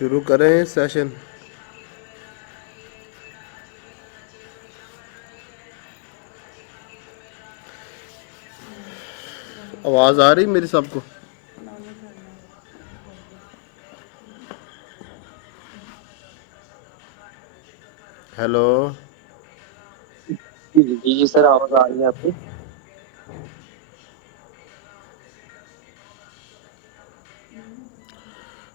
شروع کریں سیشن. آواز آ رہی میری سب کو؟ ہیلو. جی سر، آواز آ رہی ہے آپ کی؟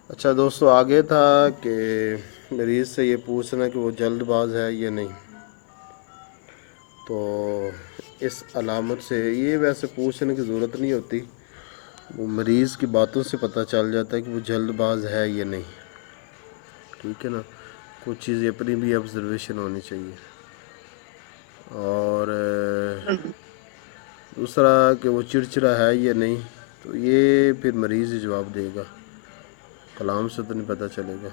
اچھا دوستو، آگے تھا کہ مریض سے یہ پوچھنا کہ وہ جلد باز ہے یا نہیں. تو اس علامت سے یہ ویسے پوچھنے کی ضرورت نہیں ہوتی، وہ مریض کی باتوں سے پتہ چل جاتا ہے کہ وہ جلد باز ہے یا نہیں. ٹھیک ہے نا. کچھ چیزیں اپنی بھی آبزرویشن ہونی چاہیے. اور دوسرا کہ وہ چڑچڑا ہے یا نہیں، تو یہ پھر مریض ہی جواب دے گا، کلام سے تو نہیں پتہ چلے گا.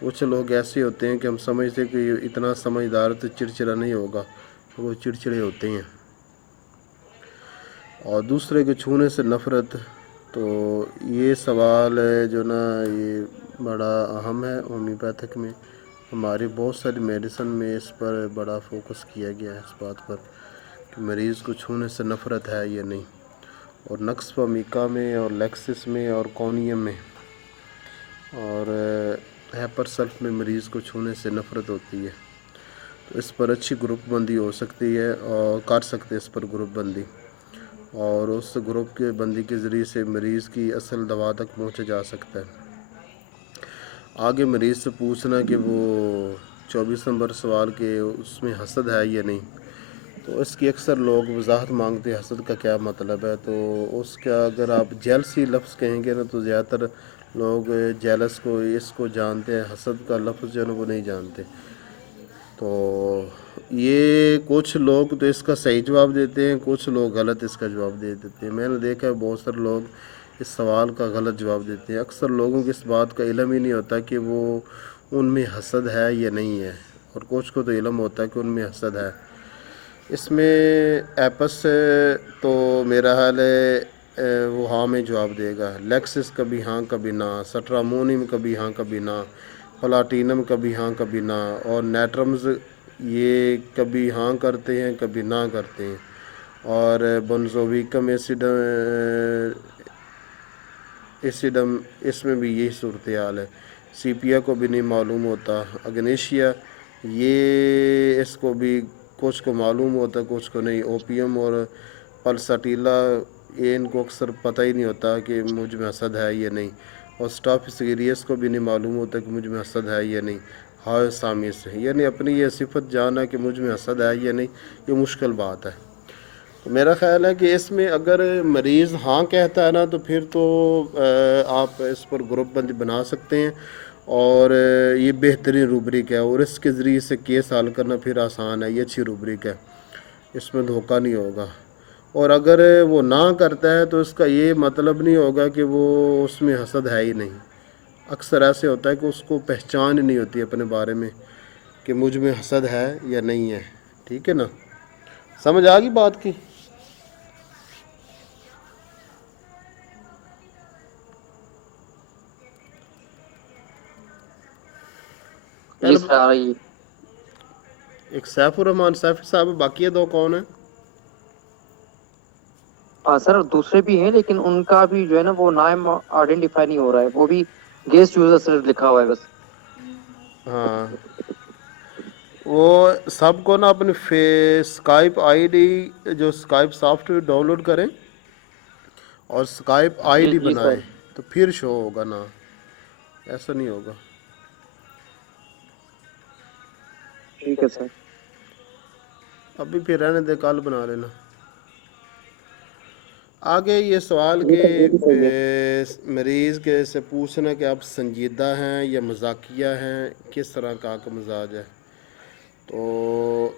کچھ لوگ ایسے ہوتے ہیں کہ ہم سمجھتے ہیں کہ اتنا سمجھدار تو چڑچڑا نہیں ہوگا، وہ چڑچڑے ہوتے ہیں. اور دوسرے کے چھونے سے نفرت، تو یہ سوال ہے جو نا یہ بڑا اہم ہے. ہومیوپیتھک میں ہماری بہت ساری میڈیسن میں اس پر بڑا فوکس کیا گیا ہے، اس بات پر کہ مریض کو چھونے سے نفرت ہے یا نہیں. اور نقص فمیکا میں اور لیکسس میں اور کونیم میں اور ہیپر سلف میں مریض کو چھونے سے نفرت ہوتی ہے. تو اس پر اچھی گروپ بندی ہو سکتی ہے اور کر سکتے اس پر گروپ بندی، اور اس گروپ کے بندی کے ذریعے سے مریض کی اصل دوا تک پہنچا جا سکتا ہے. آگے مریض سے پوچھنا کہ وہ 24 نمبر سوال کے اس میں حسد ہے یا نہیں. تو اس کی اکثر لوگ وضاحت مانگتے ہیں حسد کا کیا مطلب ہے. تو اس کا اگر آپ جیلسی لفظ کہیں گے نا، تو زیادہ تر لوگ جیلس کو اس کو جانتے ہیں، حسد کا لفظ جو ہے نا وہ نہیں جانتے. تو یہ کچھ لوگ تو اس کا صحیح جواب دیتے ہیں، کچھ لوگ غلط اس کا جواب دے دیتے ہیں. میں نے دیکھا ہے بہت سارے لوگ اس سوال کا غلط جواب دیتے ہیں. اکثر لوگوں کو اس بات کا علم ہی نہیں ہوتا کہ وہ ان میں حسد ہے یا نہیں ہے، اور کچھ کو تو علم ہوتا ہے کہ ان میں حسد ہے. اس میں ایپس تو میرا حال ہے وہ ہاں میں جواب دے گا. لیکسس کبھی ہاں کبھی نہ، سٹرامونیم کبھی ہاں کبھی نہ، پلاٹینم کبھی ہاں کبھی نہ، اور نیٹرمز یہ کبھی ہاں کرتے ہیں کبھی نہ کرتے ہیں. اور بنزویکم ایسیڈم اس میں بھی یہی صورتحال ہے. سیپیا کو بھی نہیں معلوم ہوتا. اگنیشیا یہ اس کو بھی کچھ کو معلوم ہوتا، کچھ کو نہیں. اوپیم اور پلسٹیلا یہ ان کو اکثر پتہ ہی نہیں ہوتا کہ مجھ میں حسد ہے یا نہیں. اور اسٹافسیریس کو بھی نہیں معلوم ہوتا کہ مجھ میں حسد ہے یا نہیں. ہائے سامی سے یعنی اپنی یہ صفت جانا کہ مجھ میں حسد ہے یا نہیں، یہ مشکل بات ہے. تو میرا خیال ہے کہ اس میں اگر مریض ہاں کہتا ہے نا، تو پھر تو آپ اس پر گروپ بندی بنا سکتے ہیں، اور یہ بہترین روبرک ہے. اور اس کے ذریعے سے کیس حل کرنا پھر آسان ہے. یہ اچھی روبرک ہے، اس میں دھوکہ نہیں ہوگا. اور اگر وہ نہ کرتا ہے تو اس کا یہ مطلب نہیں ہوگا کہ وہ اس میں حسد ہے ہی نہیں. اکثر ایسے ہوتا ہے کہ اس کو پہچان ہی نہیں ہوتی اپنے بارے میں کہ مجھ میں حسد ہے یا نہیں ہے. ٹھیک ہے نا. سمجھ آ گئی بات کی؟ جی سر، آ رہی ہے. ایک سیف الرحمان سیفی صاحب، باقی یہ دو کون ہیں؟ سر دوسرے بھی ہیں، لیکن ان کا بھی جو ہے نا وہ نام آئیڈینٹیفائی نہیں ہو رہا ہے. وہ بھی گیسٹ یوزر صرف لکھا ہوا ہے بس. ہاں، وہ سب کو نا اپنی اسکائپ آئی ڈی جو Skype software download کریں اور اسکائپ آئی جی ڈی جی سر. بنائیں، تو پھر شو ہوگا نا، ایسا نہیں ہوگا. ٹھیک ہے سر. ابھی پھر رہنے دے، کل بنا لینا. آگے یہ سوال جی کہ سر، یہ بھی صحیح ہے. مریض کے سے پوچھنا کہ آپ سنجیدہ ہیں یا مذاقیہ ہیں، کس طرح کا آپ کا مزاج ہے. تو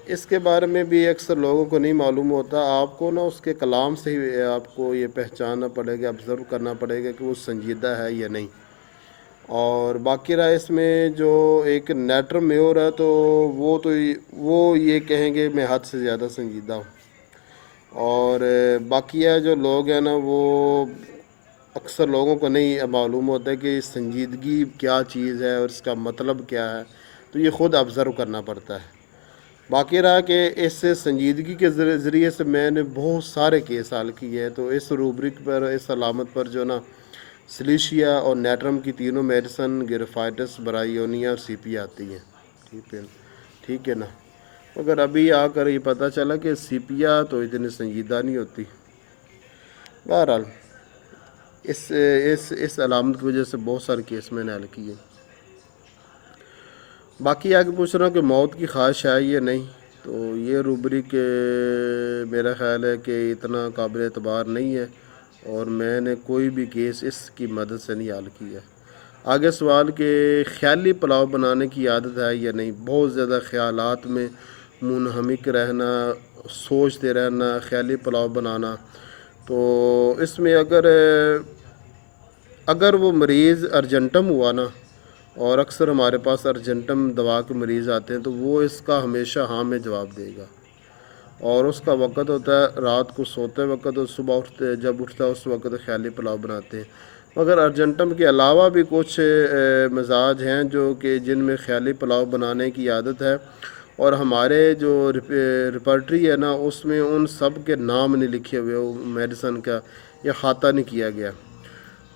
اس کے بارے میں بھی اکثر لوگوں کو نہیں معلوم ہوتا. آپ کو نا اس کے کلام سے ہی آپ کو یہ پہچاننا پڑے گا، آبزرو کرنا پڑے گا کہ وہ سنجیدہ ہے یا نہیں. اور باقی رہا اس میں جو ایک نیٹر میور ہے، تو وہ یہ کہیں گے میں حد سے زیادہ سنجیدہ ہوں. اور باقیہ جو لوگ ہیں نا وہ اکثر لوگوں کو نہیں معلوم ہوتا ہے کہ سنجیدگی کیا چیز ہے اور اس کا مطلب کیا ہے، تو یہ خود آبزرو کرنا پڑتا ہے۔ باقی رہا کہ اس سنجیدگی کے ذریعے سے میں نے بہت سارے کیس حل کیے ہیں، تو اس روبرک پر، اس علامت پر جو نا سلیشیا اور نیٹرم کی تینوں میڈیسن، گریفائٹس، برائیونیا اور سی پی آتی ہیں، ٹھیک ہے نا۔ مگر ابھی آ کر یہ پتہ چلا کہ سیپیا تو اتنی سنجیدہ نہیں ہوتی۔ بہرحال اس علامت کی وجہ سے بہت سارے کیس میں نے حل کیے۔ باقی آگے پوچھ رہا ہوں کہ موت کی خواہش ہے یا نہیں، تو یہ روبرک میرا خیال ہے کہ اتنا قابل اعتبار نہیں ہے، اور میں نے کوئی بھی کیس اس کی مدد سے نہیں حل کیا۔ آگے سوال کہ خیالی پلاؤ بنانے کی عادت ہے یا نہیں۔ بہت زیادہ خیالات میں منہمک رہنا، سوچتے رہنا، خیالی پلاؤ بنانا، تو اس میں اگر وہ مریض ارجنٹم ہوا نا، اور اکثر ہمارے پاس ارجنٹم دوا کے مریض آتے ہیں، تو وہ اس کا ہمیشہ ہاں میں جواب دے گا، اور اس کا وقت ہوتا ہے رات کو سوتے وقت، اور صبح جب اٹھتا ہے اس وقت خیالی پلاؤ بناتے ہیں۔ مگر ارجنٹم کے علاوہ بھی کچھ مزاج ہیں جو کہ جن میں خیالی پلاؤ بنانے کی عادت ہے، اور ہمارے جو ریپرٹری ہے نا، اس میں ان سب کے نام نہیں لکھے ہوئے، میڈیسن کا یا خاطہ نہیں کیا گیا،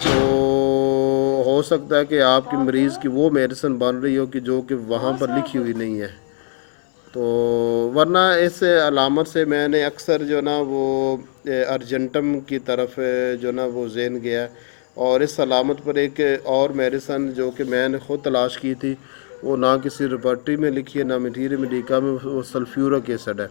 تو ہو سکتا ہے کہ آپ کی مریض کی وہ میڈیسن بن رہی ہو کہ جو کہ وہاں پر لکھی ہوئی نہیں ہے۔ تو ورنہ اس علامت سے میں نے اکثر جو نا وہ ارجنٹم کی طرف جو نا وہ ذہن گیا، اور اس علامت پر ایک اور میڈیسن جو کہ میں نے خود تلاش کی تھی، وہ نہ کسی ریپرٹری میں لکھی ہے، نہ میٹیری میڈیکا میں، وہ سلفیورک ایسڈ ہے،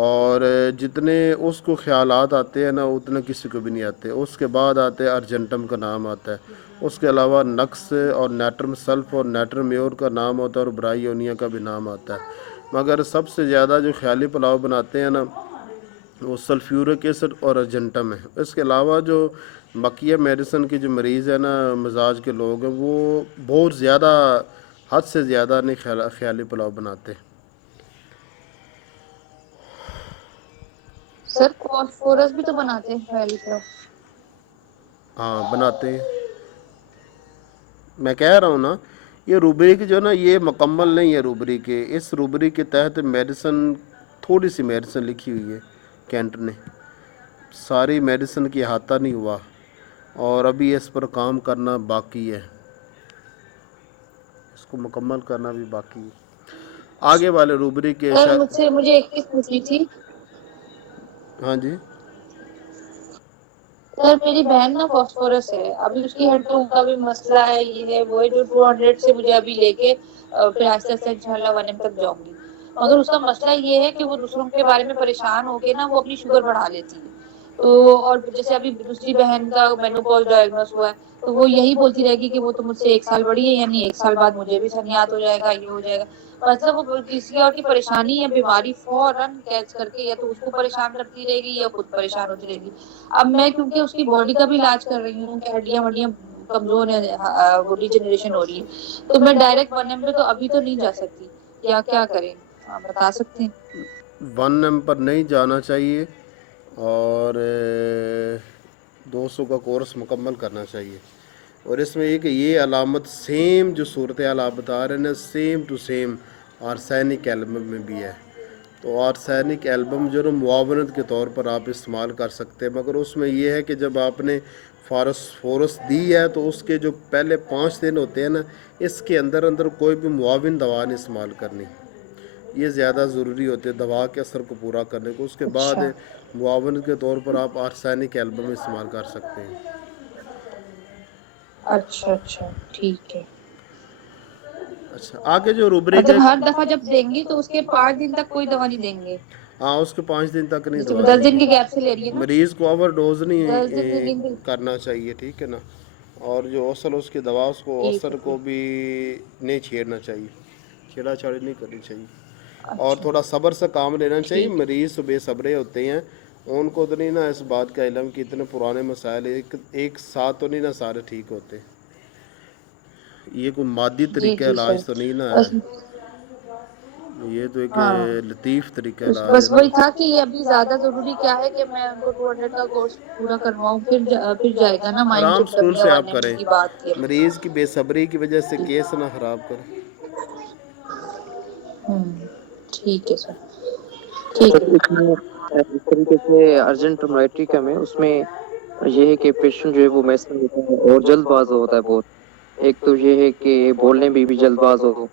اور جتنے اس کو خیالات آتے ہیں نا اتنے کسی کو بھی نہیں آتے۔ اس کے بعد آتے ہیں ارجنٹم کا نام آتا ہے، اس کے علاوہ نقص اور نیٹرم سلف اور نیٹرم میور کا نام ہوتا ہے، اور برائیونیا کا بھی نام آتا ہے۔ مگر سب سے زیادہ جو خیالی پلاؤ بناتے ہیں نا وہ سلفیورک ایسڈ اور ارجنٹم ہے۔ اس کے علاوہ جو بقیہ میڈیسن کے جو مریض ہیں نا، مزاج کے لوگ ہیں، وہ بہت زیادہ، حد سے زیادہ نہیں خیالی پلاؤ بناتے۔ سر فاسفورس بھی تو بناتے ہیں خیالی پلاؤ۔ ہاں بناتے ہیں، میں کہہ رہا ہوں نا، یہ روبرک جو نا یہ مکمل نہیں ہے روبرک کے۔ اس روبرک کے تحت میڈیسن، تھوڑی سی میڈیسن لکھی ہوئی ہے کینٹ نے، ساری میڈیسن کی احاطہ نہیں ہوا، اور ابھی اس پر کام کرنا باقی ہے، اس کو مکمل کرنا بھی باقی ہے۔ آگے والے روبرک کے سر مجھے ایک چیز پوچھنی تھی۔ ہاں جی، سر میری بہن نا فاسفورس ہے، ابھی اس کی ہڈیوں کا بھی مسئلہ ہے، یہ ہے وہ ہے، جو 200 سے مجھے ابھی لے کے پھر آہستہ آہستہ انشاءاللہ 1M تک جاؤں گی، مگر اس کا مسئلہ یہ ہے کہ وہ دوسروں کے بارے میں پریشان ہو کے نا وہ اپنی شوگر بڑھا لیتی ہے۔ تو اور جیسے ابھی دوسری بہن کا مینوپاز ڈائگنوز ہوا ہے، تو وہ یہی بولتی رہے گی کہ وہ تو مجھ سے 1 سال بڑی ہے، یعنی 1 سال بعد مجھے بھی سنیات ہو جائے گا، یہ ہو جائے گا۔ مطلب وہ کسی اور کی پریشانی یا بیماری فوراً کیچ کر کے یا تو اس کو پریشان کرتی رہے گی یا خود پریشان ہوتی رہے گی۔ اب میں کیونکہ اس کی باڈی کا بھی علاج کر رہی ہوں کہ ہڈیاں وڈیاں کمزور ہیں، وہ ڈی جنریشن ہو رہی ہے، تو میں ڈائریکٹ 1M پہ تو ابھی تو نہیں جا سکتی، یا کیا کریں آپ بتا سکتے ہیں؟ 1M پر نہیں جانا چاہیے، اور 200 کا کورس مکمل کرنا چاہیے۔ اور اس میں یہ کہ یہ علامت سیم جو صورتحال آپ بتا رہے ہیں نا، same to same arsenic album میں بھی ہے، تو آرسینک ایلبم جو نا معاونت کے طور پر آپ استعمال کر سکتے ہیں، مگر اس میں یہ ہے کہ جب آپ نے فاسفورس دی ہے تو اس کے جو پہلے 5 دن ہوتے ہیں نا، اس کے اندر کوئی بھی معاون دوا نہیں استعمال کرنی، یہ زیادہ ضروری ہوتے ہیں دوا کے اثر کو پورا کرنے کو۔ اس کے بعد اچھا معاون کے طور پر آپ آرسینک ایلبم استعمال کر سکتے ہیں۔ اچھا اچھا ٹھیک ہے۔ اچھا، آگے جو روبرک مطلب ہے، ہر دفعہ جب دیں گی تو اس کے 5 دن تک کوئی دوا نہیں دیں گے؟ ہاں اس کے 5 دن تک نہیں جیسے دوا 10 دیں دن گے، کے گیپ سے لے رہی ہے نا، مریض کو اوور ڈوز 10 دن میں نہیں 3 دن کرنا چاہیے، ٹھیک ہے نا، اور جو اصل اس کی دوا، اس کو ٹھیک ہے اثر کو ٹھیک۔ بھی نہیں چھیڑنا چاہیے، چھیڑا چھاڑی نہیں کرنی چاہیے، اور اچھا تھوڑا صبر سے کام لینا چاہیے۔ ٹھیک ہے۔ مریض بے صبرے ہوتے ہیں، ان کو تو نہیں نا اس بات کا علم کہ اتنے پرانے مسائل ایک ساتھ تو نہیں نا سارے ٹھیک ہوتے، یہ کوئی مادی جی طریقہ جی سر، علاج تو نہیں نا ہے۔ بس یہ تو ایک ہاں لطیف طریقہ علاج ہے بس نا. وہی تھا کہ یہ ابھی زیادہ ضروری کیا ہے کہ میں ان کو 200 کا کورس پورا کرواؤں، پھر جائے گا نا مائنڈ آرام جب سکون ڈبلیو سے ون آپ ایم کریں، کی بات کی. مریض کی بے صبری کی وجہ سے کیس نہ خراب کریں. ٹھیک ہے سر، ٹھیک سر ہے. اس میں اس طریقے سے ارجنٹ میٹرکا میں اس میں یہ ہے کہ پیشنٹ جو ہے وہ میسر ہوتا ہے اور جلد باز ہوتا ہے بہت. ایک تو یہ ہے کہ بولنے میں بھی جلد باز ہو،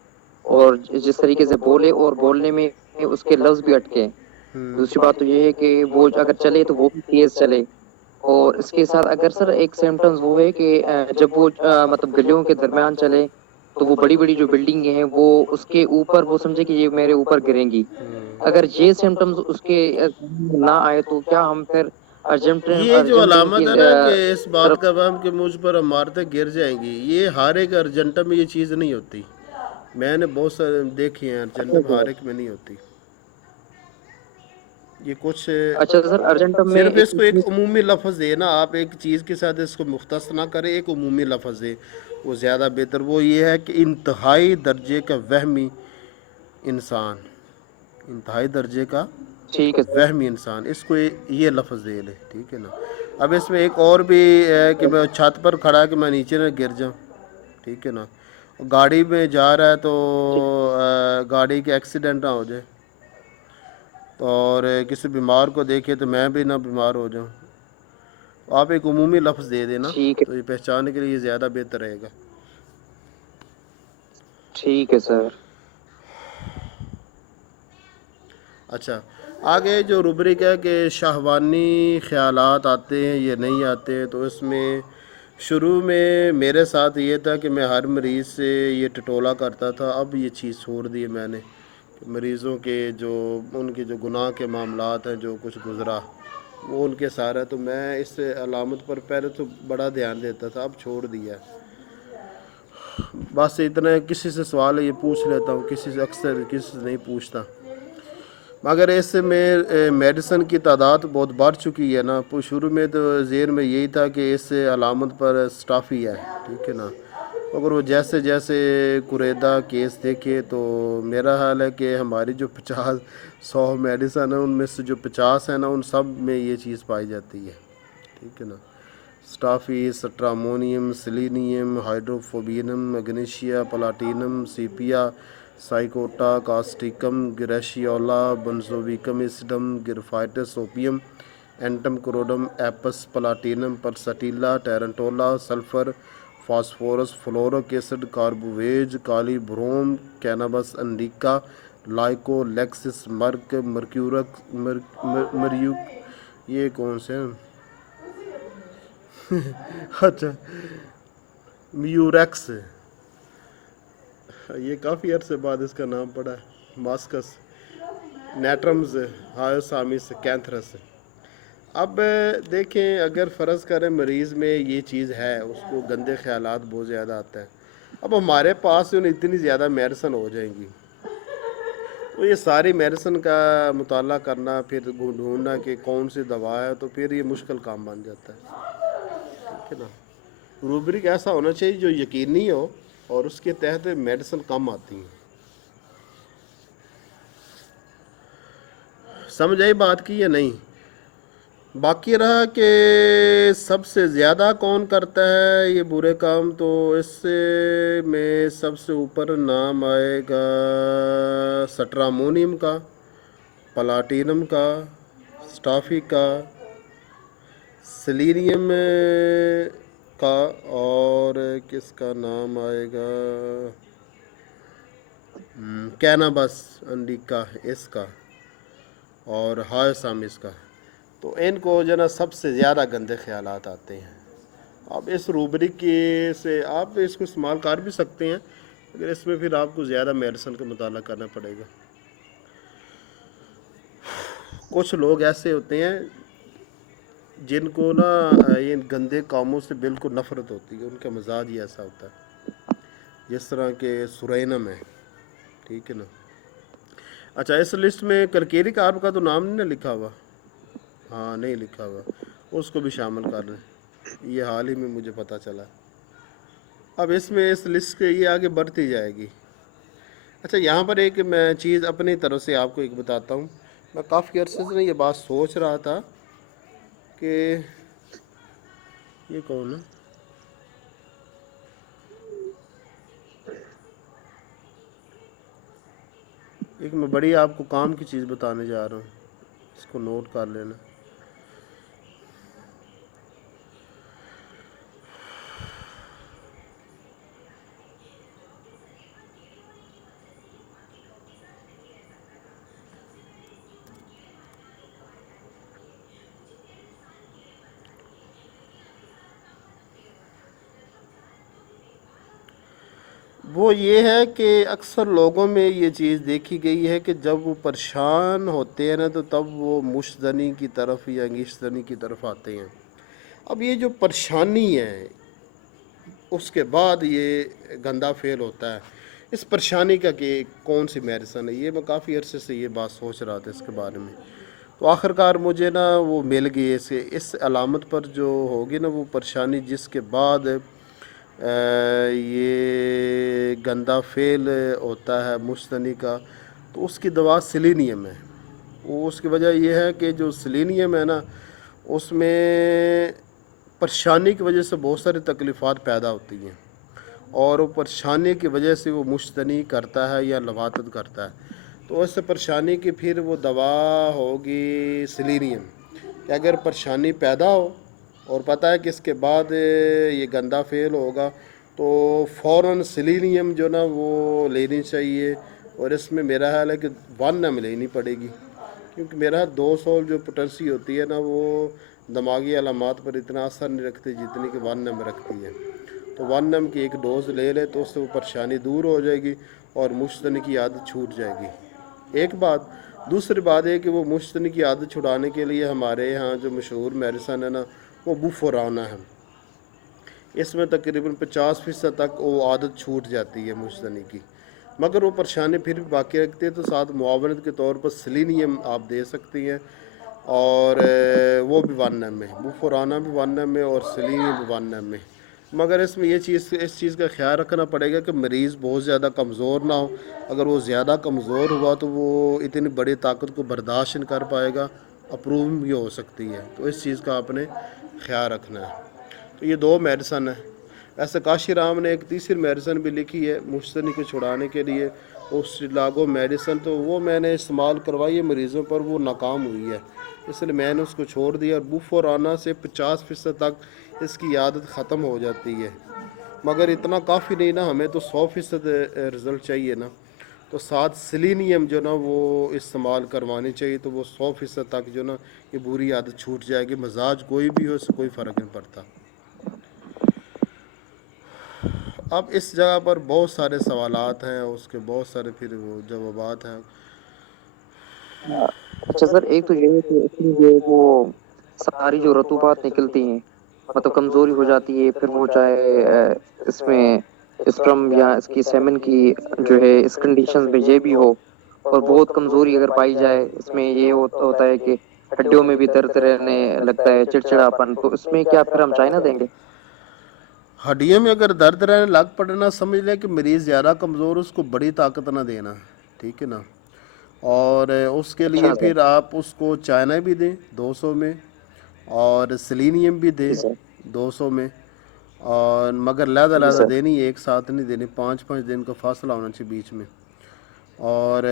اور جس طریقے سے بولے اور بولنے میں اس کے لفظ بھی اٹکے. دوسری بات تو یہ ہے کہ وہ اگر چلے تو وہ بھی تیز چلے. اور اس کے ساتھ اگر سر ایک سمٹمز وہ ہے کہ جب وہ مطلب گلیوں کے درمیان چلے تو وہ بڑی بڑی جو بلڈنگیں ہیں وہ اس کے اوپر وہ سمجھے کہ یہ میرے اوپر گریں گی. اگر یہ سمٹمز اس کے نہ آئے تو کیا ہم پھر یہ جو ارجنٹم کی علامت ہے نا کہ اس طرف. بات کا وہم کہ مجھ پر عمارتیں گر جائیں گی، یہ ہر ایک ارجنٹم میں یہ چیز نہیں ہوتی. میں نے بہت سارے دیکھی ہیں ارجنٹم، ہر ایک میں نہیں ہوتی. یہ کچھ اچھا سر ارجنٹم میں صرف اس کو ایک عمومی لفظ دے نا، آپ ایک چیز کے ساتھ اس کو مختص نہ کریں، ایک عمومی لفظ دے وہ زیادہ بہتر. وہ یہ ہے کہ انتہائی درجے کا وہمی انسان، انتہائی درجے کا ٹھیک ہے سر. وہمی انسان، اس کو یہ لفظ دے لے، ٹھیک ہے نا. اب اس میں ایک اور بھی ہے کہ میں چھت پر کھڑا کہ میں نیچے نہ گر جاؤں، ٹھیک ہے نا. گاڑی میں جا رہا ہے تو گاڑی کے ایکسیڈنٹ نہ ہو جائے، اور کسی بیمار کو دیکھے تو میں بھی نہ بیمار ہو جاؤں. آپ ایک عمومی لفظ دے دینا ٹھیک ہے. تو یہ پہچاننے کے لیے یہ زیادہ بہتر رہے گا. ٹھیک ہے سر. اچھا، آگے جو روبرک ہے کہ شہوانی خیالات آتے ہیں یہ نہیں آتے، تو اس میں شروع میں میرے ساتھ یہ تھا کہ میں ہر مریض سے یہ ٹٹولا کرتا تھا. اب یہ چیز چھوڑ دی ہے میں نے. مریضوں کے جو ان کے جو گناہ کے معاملات ہیں، جو کچھ گزرا وہ ان کے سارے، تو میں اس علامت پر پہلے تو بڑا دھیان دیتا تھا، اب چھوڑ دیا. بس اتنا کسی سے سوال ہے یہ پوچھ لیتا ہوں، کسی سے اکثر کسی سے نہیں پوچھتا. مگر اس میں میڈیسن کی تعداد بہت بڑھ چکی ہے نا. شروع میں تو ذہن میں یہی تھا کہ اس علامت پر اسٹافی ہے، ٹھیک ہے نا. اگر وہ جیسے جیسے قریدہ کیس دیکھے تو میرا حال ہے کہ ہماری جو 50-100 میڈیسن ہیں ان میں سے جو 50 ہیں نا ان سب میں یہ چیز پائی جاتی ہے، ٹھیک ہے نا. Staphy, stramonium, selenium, hydrophobinum, magnesia, platinum, sepia, cicuta, causticum, gratiola, benzoicum acidum, graphites opium, antimonium crudum, apis, platinum, pulsatilla, tarentula, sulphur, phosphorus, fluoric acid, carbo veg, kali brom, cannabis indica, lyco, lachesis, merc, murex, یہ کون سے ہیں؟ اچھا، میوریکس، یہ کافی عرصے بعد اس کا نام پڑا ہے. ماسکس، نیٹرمز، ہائیوسامس، کینتھرس. اب دیکھیں اگر فرض کریں مریض میں یہ چیز ہے، اس کو گندے خیالات بہت زیادہ آتا ہے. اب ہمارے پاس اتنی زیادہ میڈیسن ہو جائیں گی تو یہ ساری میڈیسن کا مطالعہ کرنا، پھر ڈھونڈنا کہ کون سی دوا ہے، تو پھر یہ مشکل کام بن جاتا ہے، ٹھیک ہے نا. روبرک ایسا ہونا چاہیے جو یقینی ہو اور اس کے تحت میڈیسن کم آتی ہیں. سمجھ آئی بات کی یا نہیں؟ باقی رہا کہ سب سے زیادہ کون کرتا ہے یہ برے کام، تو اس سے میں سب سے اوپر نام آئے گا سٹرامونیم کا، پلاٹینم کا، اسٹافی کا، سیلینیم کا، اور کس کا نام آئے گا، کینابس انڈیکا اس کا، اور ہائیوسامس کا. تو ان کو جو نا سب سے زیادہ گندے خیالات آتے ہیں. اب اس روبرک کے سے آپ اس کو استعمال کر بھی سکتے ہیں، مگر اس میں پھر آپ کو زیادہ میڈیسن کا مطالعہ کرنا پڑے گا. کچھ لوگ ایسے ہوتے ہیں جن کو نا یہ گندے کاموں سے بالکل نفرت ہوتی ہے، ان کا مزاج ہی ایسا ہوتا ہے، جس طرح کہ سرینم ہے، ٹھیک ہے نا. اچھا، اس لسٹ میں کرکیری کارب کا تو نام نہیں نا لکھا ہوا؟ ہاں نہیں لکھا ہوا، اس کو بھی شامل کر لیں، یہ حال ہی میں مجھے پتہ چلا. اب اس میں اس لسٹ کے یہ آگے بڑھتی جائے گی. اچھا یہاں پر ایک میں چیز اپنی طرف سے آپ کو ایک بتاتا ہوں. میں کافی عرصے سے یہ بات سوچ رہا تھا کہ یہ کون ہے. ایک میں بڑی آپ کو کام کی چیز بتانے جا رہا ہوں, اس کو نوٹ کر لینا. وہ یہ ہے کہ اکثر لوگوں میں یہ چیز دیکھی گئی ہے کہ جب وہ پریشان ہوتے ہیں نا تو تب وہ مشتنی کی طرف یا انگشتنی کی طرف آتے ہیں. اب یہ جو پریشانی ہے اس کے بعد یہ گندا فعل ہوتا ہے. اس پریشانی کا کہ کون سی میڈیسن ہے, یہ میں کافی عرصے سے یہ بات سوچ رہا تھا اس کے بارے میں. تو آخر کار مجھے نا وہ مل گئی اس علامت پر جو ہوگی نا وہ پریشانی جس کے بعد یہ گندا فعل ہوتا ہے مشتنی کا, تو اس کی دوا سیلینیم ہے. وہ اس کی وجہ یہ ہے کہ جو سیلینیم ہے نا اس میں پریشانی کی وجہ سے بہت ساری تکلیفات پیدا ہوتی ہیں, اور وہ پریشانی کی وجہ سے وہ مشتنی کرتا ہے یا لواطت کرتا ہے. تو اس سے پریشانی کی پھر وہ دوا ہوگی سیلینیم, کہ اگر پریشانی پیدا ہو اور پتہ ہے کہ اس کے بعد یہ گندا فعل ہوگا تو فوراً سیلینیم جو نا وہ لینی چاہیے. اور اس میں میرا خیال ہے کہ 1 mg لینی پڑے گی, کیونکہ میرا 200 جو پوٹنسی ہوتی ہے نا وہ دماغی علامات پر اتنا اثر نہیں رکھتی جتنی کہ 1 mg رکھتی ہے. تو 1 mg کی ایک ڈوز لے لے تو اس سے وہ پریشانی دور ہو جائے گی اور مشتنی کی عادت چھوٹ جائے گی. ایک بات. دوسری بات ہے کہ وہ مشتنی کی عادت چھڑانے کے لیے ہمارے یہاں جو مشہور میڈیسن ہے نا وہ بوفورانا ہے. اس میں تقریباً 50% تک وہ عادت چھوٹ جاتی ہے مشتنی کی, مگر وہ پریشانی پھر بھی باقی رکھتی ہے. تو ساتھ معاونت کے طور پر سیلینیم آپ دے سکتی ہیں, اور وہ بھی 1 mg میں, بوفورانا بھی 1 mg میں اور سیلینیم بھی 1 mg میں. مگر اس میں اس چیز کا خیال رکھنا پڑے گا کہ مریض بہت زیادہ کمزور نہ ہو. اگر وہ زیادہ کمزور ہوا تو وہ اتنی بڑی طاقت کو برداشت نہیں کر پائے گا, اپروو بھی ہو سکتی ہے. تو اس چیز کا آپ نے خیال رکھنا ہے. تو یہ 2 میڈیسن ہیں. ایسے کاشی رام نے ایک تیسری میڈیسن بھی لکھی ہے مشتنی کو چھڑانے کے لیے, اوسٹیلاگو میڈیسن. تو وہ میں نے استعمال کروائی ہے مریضوں پر, وہ ناکام ہوئی ہے, اس لیے میں نے اس کو چھوڑ دیا. اور بوفورانا سے 50% تک اس کی عادت ختم ہو جاتی ہے, مگر اتنا کافی نہیں نا, ہمیں تو 100% رزلٹ چاہیے نا. تو ساتھ سیلینیم جو نا وہ استعمال کروانی چاہیے, تو وہ 100% تک جو نا یہ بری عادت چھوٹ جائے گی. مزاج کوئی بھی ہو اس سے کوئی فرق نہیں پڑتا. اب اس جگہ پر بہت سارے سوالات ہیں, اس کے بہت سارے پھر وہ جوابات ہیں. اچھا سر, ایک تو یہ ہے کہ اس میں جو ہے وہ ساری جو رطوبات نکلتی ہیں مطلب کمزوری ہو جاتی ہے, پھر وہ چاہے اس میں اسپرم یا اس کی سیمن کی جو ہے اس کنڈیشنز میں یہ بھی ہو, اور بہت کمزوری اگر پائی جائے اس میں یہ ہوتا ہے کہ ہڈیوں میں بھی درد رہنے لگتا ہے, چڑچڑاپن. تو اس میں کیا پھر ہم چائنا دیں گے؟ ہڈیوں میں اگر درد رہنے لگ پڑنا, سمجھ لیں کہ مریض زیادہ کمزور, اس کو بڑی طاقت نہ دینا, ٹھیک ہے نا. اور اس کے لیے اچھا سر. پھر آپ اس کو چائنا بھی دیں 200 میں, اور سیلینیم بھی دیں جی سر. 200 میں, اور مگر لہذا جی لہذا سر. دینی ایک ساتھ نہیں دینی, 5-5 دن کا فاصلہ ہونا چاہیے بیچ میں. اور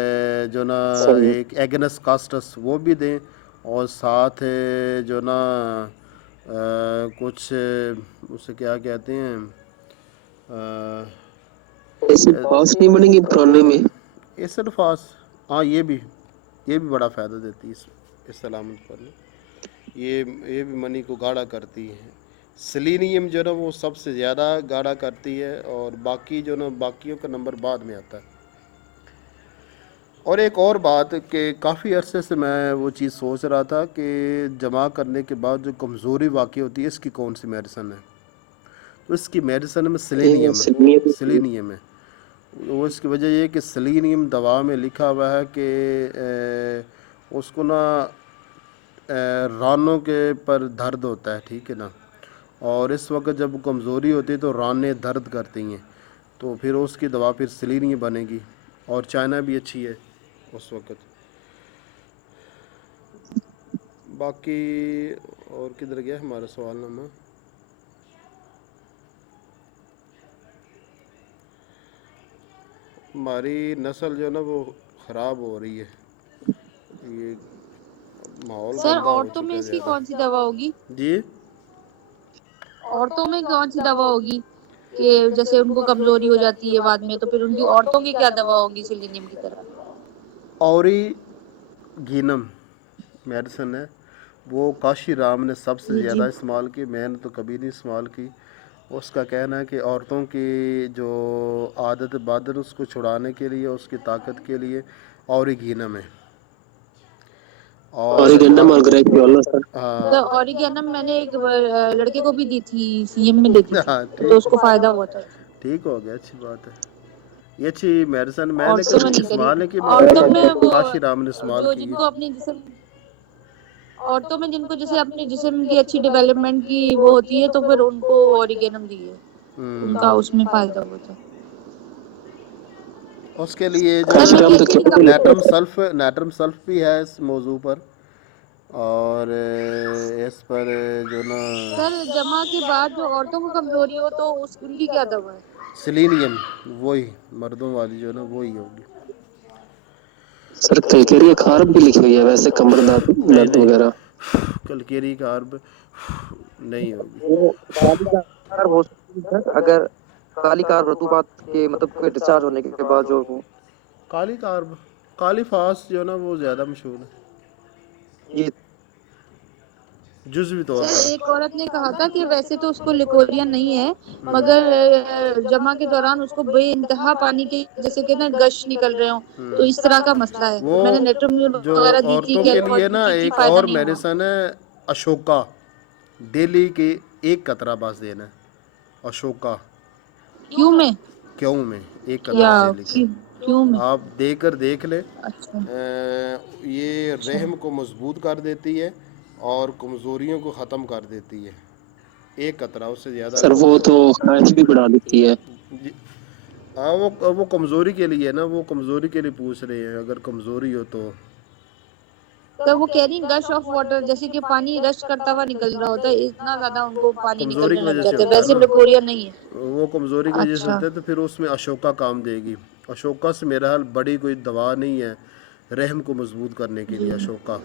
جو نا صحیح. ایک ایگنس کاسٹس وہ بھی دیں, اور ساتھ جو نا کچھ اسے کیا کہتے ہیں, ایسے پاس نہیں بنے گی پرانے میں؟ ایسلفاس, ہاں یہ بھی بڑا فائدہ دیتی ہے اس علامت پر. یہ بھی منی کو گاڑھا کرتی ہے. سیلینیم جو نا وہ سب سے زیادہ گاڑھا کرتی ہے, اور باقی جو نا باقیوں کا نمبر بعد میں آتا ہے. اور ایک اور بات کہ کافی عرصے سے میں وہ چیز سوچ رہا تھا کہ جمع کرنے کے بعد جو کمزوری واقع ہوتی ہے اس کی کون سی میڈیسن ہے. تو اس کی میڈیسن میں سیلینیم ہے. وہ اس کی وجہ یہ ہے کہ سیلینیم دوا میں لکھا ہوا ہے کہ اس کو نا رانوں کے پر درد ہوتا ہے, ٹھیک ہے نا, اور اس وقت جب کمزوری ہوتی ہے تو رانے درد کرتی ہیں, تو پھر اس کی دوا پھر سیلینیم بنے گی. اور چائنا بھی اچھی ہے اس وقت. باقی اور کدھر گیا ہمارا سوال نامہ؟ ہماری نسل جو ہے نا وہ خراب ہو رہی ہے، یہ ماحول سر گندا ہو عورتوں میں چکا ہے اس کی زیادہ. کون سی دوا ہوگی؟ جی عورتوں میں کون سی دوا ہوگی کہ جیسے ان کو کمزوری ہو جاتی ہے بعد میں، تو پھر ان کی عورتوں کی کیا دوا ہوگی سیلینیم کی طرح؟ اوری گینم میڈیسن ہے، وہ کاشی رام نے سب سے جی زیادہ جی استعمال کی، میں نے تو کبھی نہیں استعمال کی. اس کا کہنا ہے کہ عورتوں کی جو عادت بادر اس کو چھڑانے کے لیے، اس کی طاقت کے لیے اوریگینم ہے. اور اور گنڈم اور گریجویولنا سر. تو اوریگینم میں نے ایک لڑکے کو بھی دی تھی، سی ایم میں دیکھی تھی، ہاں تو ٹھیک، اس کو فائدہ ہوا تھا. ٹھیک ہو گیا، اچھی بات ہے. یہ اچھی میڈیسن میں نے عورتوں کبھی میں نہیں کری. استعمال نہیں کی، عورتوں مگر میں وہ کاشی رام نے استعمال جو کی جن ہے. کو اپنی جسم عورتوں میں جن کو جیسے اپنے جسم کی اچھی ڈیولپمنٹ کی وہ ہوتی ہے، تو پھر ان کو اوریگینم دی ہے، ان کا اس میں فائدہ ہوتا ہے. اس کے لیے جو سر نا میں کاشی پی رام تو ایچ ڈی کیمیکل کب نیٹرم سلف، نیٹرم سلف بھی ہے اس موضوع پر. اور اس پر جو نا سر جمع کے بعد جو عورتوں کو کمزوری ہو تو ان کی کیا دوا ہے؟ سلینیم، وہی مردوں والی جو ہے نا وہی ہوگی. سر کلکیری کارب بھی لکھی ہوئی ہے ویسے کمر نہیں درد نہیں، وغیرہ. کلکیری کارب نہیں ہوگی. وہ کالی کار ہو سکتی ہے سر، اگر کالی کار رطوبات کے مطلب کوئی ڈسچارج ہونے کے بعد جو ہو. کالی کارب، کالی فاس جو ہے نا وہ زیادہ مشہور ہے جی جزوی طور سر پر. ایک عورت نے کہا تھا کہ ویسے تو اس کو لیکوریا نہیں ہے، مگر جمع کے دوران اس کو بے انتہا پانی کی جیسے کہ نا گش نکل رہے ہوں، تو اس طرح کا مسئلہ ہے. تو وہ میں نے نیٹرمیول جو وغیرہ دی تھی عورتوں کہ کے الکوہول لیے کی نا پی تھی، ایک فائدہ اور نہیں ہوا. میڈیسن ہے اشوکا، ڈیلی کے ایک قطرہ بس دینا ہے. اشوکا کیوں میں کیوں میں ایک قطرہ یا ڈیلی کا کیوں میں؟ آپ دے کر دیکھ لیں. اچھا یہ اچھا. رحم کو مضبوط کر دیتی ہے اور کمزوریوں کو ختم کر دیتی ہے. ایک قطرہ، اس سے زیادہ سر نہیں. وہ تو خواہش بھی بڑھا دیتی ہے. جی ہاں، وہ کمزوری کے لیے ہے نا، وہ کمزوری کے لیے پوچھ رہے ہیں، اگر کمزوری ہو تو. تو وہ کہہ رہی گش آف واٹر، جیسے کہ پانی رش کرتا ہوا نکل رہا ہوتا ہے، اتنا زیادہ ان کو پانی کمزوری نکلنے کی لگ وجہ سے جاتا ہے. ہوتا ویسے نا، لیکوریا نہیں ہے. وہ کمزوری کی وجہ سے اچھا ہوتا ہے، تو پھر اس میں اشوکا کام دے گی. اشوکا سے میرا حال بڑی کوئی دوا نہیں ہے رحم کو مضبوط کرنے کے جی لیے اشوکا.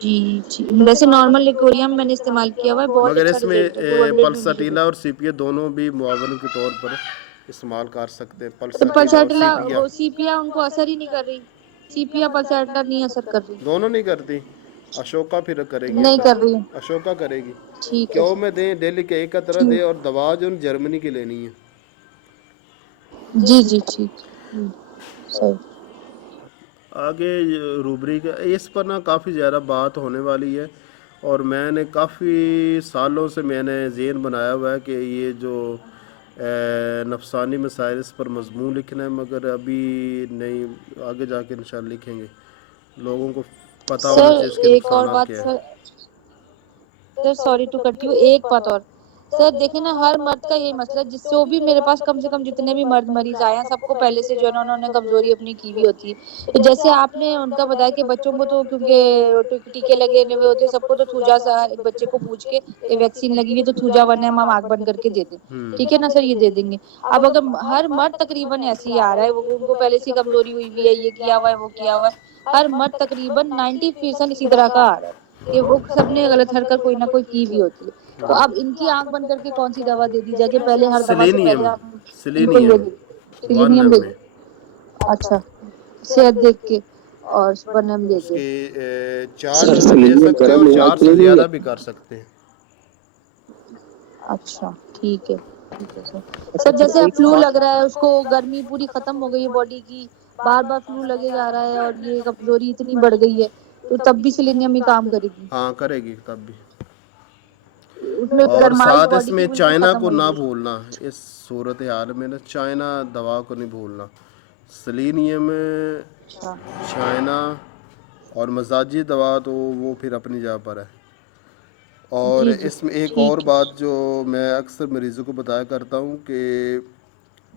جی جی، ویسے نارمل لیکوریم میں نے استعمال کیا ہوا ہے، بہت مگر اچھا اس میں رزلٹ ہے. 200 ملی پلسٹیلا اور سی پی اے دونوں بھی معاون کے طور پر استعمال کر سکتے ہیں. تو پلسٹیلا اور پلساٹلا سیپیا وہ سی پیا ان کو اثر ہی نہیں کر رہی، سی پیا پلساٹلا نہیں اثر کر رہی. دونوں نہیں کرتی. اشوکا پھر کرے گی نہیں اثر، کر رہی. اشوکا کرے گی. ٹھیک ہے کیوں میں دیں ڈیلی کے ایک قطرہ دے، اور دوا جو جرمنی کی لینی ہے. جی جی ٹھیک صحیح. آگے روبری کا اس پر نا کافی زیادہ بات ہونے والی ہے، اور میں نے کافی سالوں سے میں نے ذہن بنایا ہوا ہے کہ یہ جو نفسانی مسائل اس پر مضمون لکھنا ہے، مگر ابھی نہیں، آگے جا کے انشاءاللہ لکھیں گے. لوگوں کو پتہ ہونا سر چاہیے اس کے ایک اور نقصانات بات کیا سر، ہیں. Sir sorry to cut you, ایک بات اور. سر دیکھیں نا، ہر مرد کا یہی مسئلہ ہے، جس سے وہ بھی میرے پاس کم سے کم جتنے بھی مرد مریض آئے ہیں، سب کو پہلے سے جو ہے نا انہوں نے کمزوری اپنی کی ہوئی ہوتی ہے. تو جیسے آپ نے ان کا بتایا کہ بچوں کو تو کیونکہ ٹیکے لگے ہوئے ہوتے ہیں، سب کو تو تھوجا سا ایک بچے کو پوچھ کے کہ ویکسین لگی ہوئی ہے تو تھوجا 1 ایم ہم آنکھ بند کر کے دے دیں. ٹھیک ہے نا سر، یہ دے دیں گے. اب اگر ہر مرد تقریباً ایسے ہی آ رہا ہے، وہ ان کو پہلے سے کمزوری ہوئی ہوئی ہے، یہ کیا ہوا ہے وہ کیا ہوا ہے، ہر مرد تقریباً 90% اسی طرح کا آ رہا ہے کہ وہ سب نے غلط حرکت کوئی نہ کوئی کی بھی ہوتی ہے. تو اب ان کی آنکھ بند کر کے کون سی دوا دے دی جائے کہ پہلے ہر دوا سے پہلے سلینیم، ہم ان کو یہ سلینیم دیں؟ 1 سیلینیم ایم دے میں. دیں. اچھا، صحت دیکھ کے اور ونم دے اس کے. کی 4 سر ڈوز لے سلینیم سکتے ہیں گرم اور علاج 4 کے سے لیے نہیں زیادہ بھی ہے. کر سکتے ہیں. اچھا ٹھیک ہے ٹھیک ہے سر. سر جیسے اب فلو لگ رہا ہے، اس کو گرمی پوری ختم ہو گئی ہے باڈی کی، بار بار فلو لگے جا رہا ہے، اور یہ کمزوری اتنی بڑھ گئی ہے، تو تب بھی سیلینیم ہی کام کرے گی؟ ہاں کرے گی تب بھی. اس میں اور گرمائی ساتھ اس باڈی کی میں بالکل چائنا ختم کو ہوئی نہ ہوئی. بھولنا، اس صورت حال میں نا چائنا دوا کو نہیں بھولنا. سلینیم، اچھا چائنا اور مزاجی دوا تو وہ پھر اپنی جگہ پر ہے. اور جی جی اس میں ایک اور ٹھیک ہے. بات جو میں اکثر مریضوں کو بتایا کرتا ہوں کہ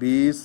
20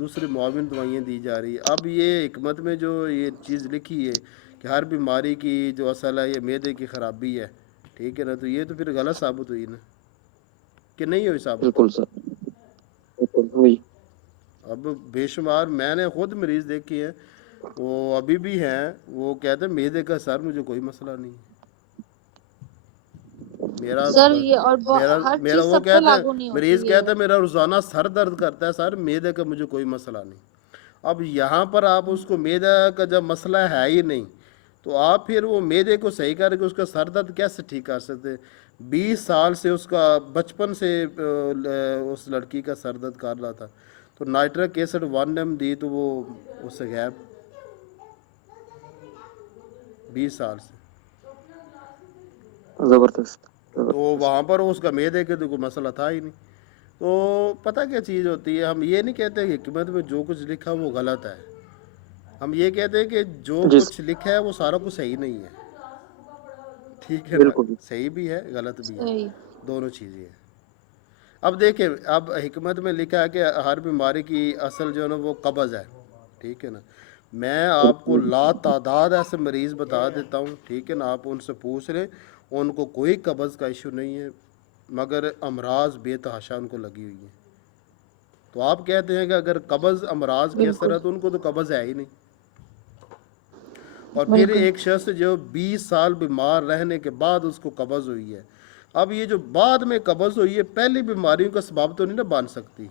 دوسری معاون دوائیاں دی جا رہی ہے. اب یہ حکمت میں جو یہ چیز لکھی ہے کہ ہر بیماری کی جو اصل ہے یہ معدے کی خرابی ہے, ٹھیک ہے نا, تو یہ تو پھر غلط ثابت ہوئی نا, کہ نہیں ہوئی ثابت؟ بالکل سر, بالکل وہی. اب بے شمار میں نے خود مریض دیکھے ہیں, وہ ابھی بھی ہیں, وہ کہتے ہیں معدے کا سر مجھے کوئی مسئلہ نہیں ہے. میرا سر یہ اور ہر میرا چیز وہ سب پہ کہتا ہے, لاگو نہیں مریض ہوتی کہتا ہے. ہے میرا روزانہ سر درد کرتا ہے سر, معدے کا مجھے کوئی مسئلہ نہیں. اب یہاں پر آپ اس کو معدے کا جب مسئلہ ہے ہی نہیں, تو آپ پھر وہ معدے کو صحیح کر کے اس کا سر درد کیسے ٹھیک کر سکتے؟ 20 سال سے اس کا بچپن سے اس لڑکی کا سر درد کر رہا تھا, تو نائٹرک ایسڈ 1 mg دی تو وہ اس سے غائب 20 سال سے. زبردست. تو وہاں پر اس کا معدے کے تو کوئی مسئلہ تھا ہی نہیں. تو پتہ کیا چیز ہوتی ہے, ہم یہ نہیں کہتے کہ حکمت میں جو کچھ لکھا وہ غلط ہے, ہم یہ کہتے ہیں کہ جو جی کچھ لکھا ہے وہ سارا کچھ صحیح نہیں ہے, ٹھیک ہے نا, بالکل. صحیح بھی ہے غلط بھی ہے, صحیح. دونوں چیزیں ہیں. اب دیکھیں, اب حکمت میں لکھا ہے کہ ہر بیماری کی اصل جو ہے نا وہ قبض ہے, ٹھیک ہے نا. میں آپ کو لا تعداد ایسے مریض بتا دیتا ہوں, ٹھیک ہے نا, آپ ان سے پوچھ لیں, ان کو کوئی قبض کا ایشو نہیں ہے, مگر امراض بے تحاشا ان کو لگی ہوئی ہیں. تو آپ کہتے ہیں کہ اگر قبض امراض کی اثر بالکل ہے تو ان کو تو قبض ہے ہی نہیں. اور پھر بالکل ایک شخص جو 20 سال بیمار رہنے کے بعد اس کو قبض ہوئی ہے, اب یہ جو بعد میں قبض ہوئی ہے پہلی بیماریوں کا سبب تو نہیں نا بن سکتی.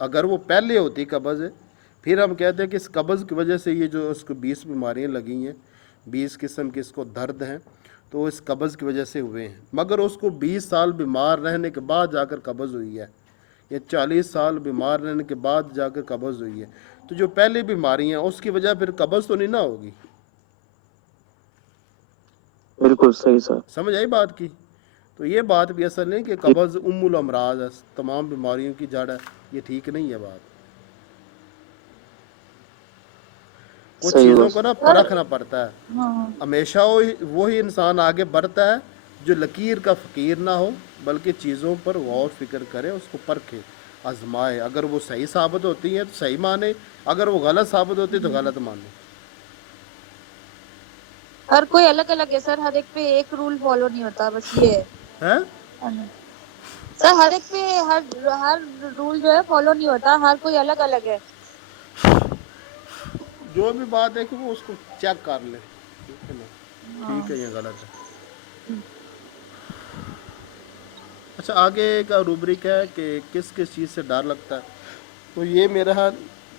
اگر وہ پہلے ہوتی قبض ہے, پھر ہم کہتے ہیں کہ اس قبض کی وجہ سے یہ جو اس کو 20 بیماریاں لگی ہیں, 20 قسم کے اس کو درد ہیں, تو اس قبض کی وجہ سے ہوئے ہیں. مگر اس کو 20 سال بیمار رہنے کے بعد جا کر قبض ہوئی ہے, یا 40 سال بیمار رہنے کے بعد جا کر قبض ہوئی ہے, تو جو پہلی بیماری ہیں اس کی وجہ پھر قبض تو نہیں نہ ہوگی. بالکل صحیح سر. سمجھ آئی بات کی؟ تو یہ بات بھی اصل نہیں کہ قبض ام الامراض ہے, تمام بیماریوں کی جڑ ہے, یہ ٹھیک نہیں ہے بات. کچھ صحیح ہوا چیزوں کو سر. نا سر پرکھنا پڑتا ہے. ہاں ہمیشہ وہی انسان آگے بڑھتا ہے جو لکیر کا فقیر نہ ہو, بلکہ چیزوں پر غور فکر کرے, اس کو پرکھے, آزمائے. اگر وہ صحیح ثابت ہوتی ہیں تو صحیح مانے, اگر وہ غلط ثابت ہوتی ہے تو غلط مانے. ہر کوئی الگ الگ ہے سر, ہر ایک پہ ایک رول فالو نہیں ہوتا, بس یہ ہیں ہے سر. ہر ایک پہ ہر رول جو ہے فالو نہیں ہوتا, ہر کوئی الگ الگ ہے. جو بھی بات ہے کہ وہ اس کو چیک کر لے, ٹھیک ہے نا, ہاں ٹھیک ہے یا غلط ہے. اچھا, آگے کا روبرک ہے کہ کس کس چیز سے ڈر لگتا ہے. تو یہ میرا